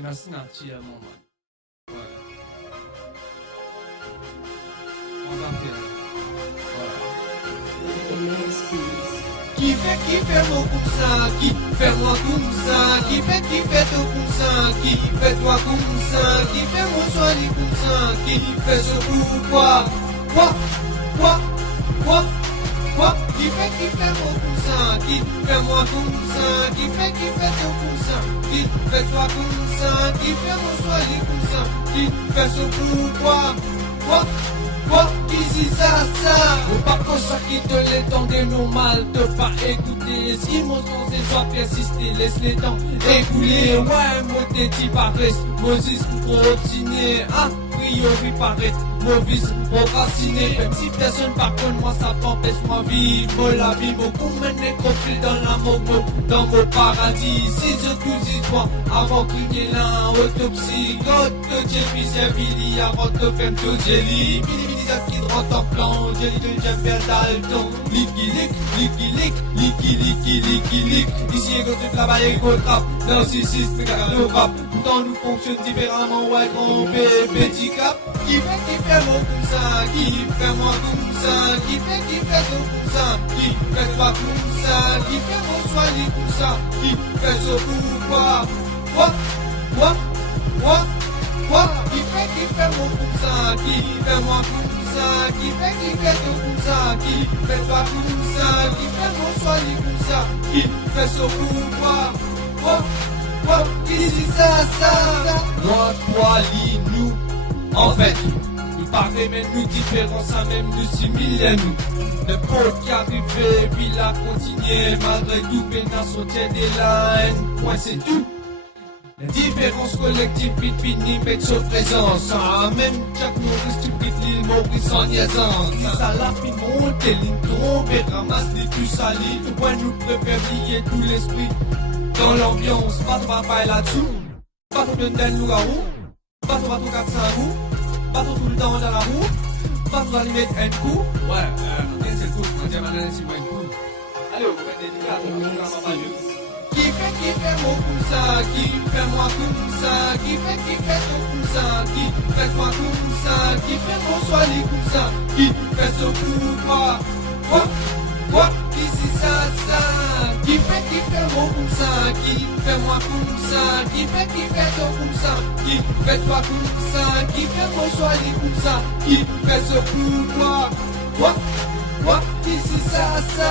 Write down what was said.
Penasinatia moment. Voilà. On va faire. Voilà. Qui fait mon comme ça, qui fait moi comme ça, qui fait tout comme ça, qui fait toi comme ça, qui fait mon soirée comme ça, qui fait ce pourquoi, quoi, qui fait moi comme ça, qui fait moi comme ça, qui fait tout comme ça, qui fait toi comme ça, qui fait mon soirée comme ça, qui fait ce pourquoi, qui c'est ça, ou pas comme ça qui te l'étendait normal de pas écouter, si mon sens est soit persister, laisse les temps écouler, ouais, moi t'es dit paraît, Moses pour obstiner, a priori paraît, mauvais, procrastiné, même si personne par contre moi ça t'empêche moi vivre la vie, mon coup mener conflit dans l'amour, dans mon paradis, si je tous histoires, avant qu'il y ait l'autopsie, God de Dieu, puis servi, avant de faire tout jelly, qui rentre en plan, jelly de Jumper Dalton, lick, ici et contre la balle et contre rap, narcissiste, le rap, pourtant nous fonctionne différemment, ouais, grand petit cap, qui fait moi comme ça, qui fait moi comme ça, qui fait tout comme ça, qui fait toi comme ça, qui fait mon soigné comme ça, qui fait ce pourquoi, qui fait moi comme ça, qui fait moi comme ça, qui fait tout comme ça, qui fait toi comme ça, qui fait mon soigné comme ça, qui fait ce pourquoi, qui c'est ça, moi, toi, nous, en fait, nous paraît même nous différents, ça même nous similaires nous. N'importe qui arrive, puis la continuer, malgré tout, pénal sauter des lines, point c'est tout. La différence collective fini avec sa présence. Ah, même Jack Norris, tu quittes l'île Maurice en niaisance. Si ça la fin monte, l'île trompe et ramasse les plus salis. Ouais, nous préférons lier tout l'esprit dans l'ambiance. Pas trop pas là-dessous. Pas trop de den loup-garou. Pas trop 400 roues. Pas trop tout le temps dans la roue. Pas trop aller mettre un coup. Ouais, c'est le coup. On dit à ma si moi un coup. Allez, vous mettez des gars. Qui fait moi comme ça, qui fait moi comme ça, qui fait tout comme ça, qui fait moi comme ça, qui fait mon soirée comme ça, qui fait ce pourquoi, qui c'est ça, qui fait moi comme ça, qui fait moi comme ça, qui fait tout comme ça, qui fait toi comme ça, qui fait mon soirée comme ça, qui fait ce pourquoi, qui c'est ça.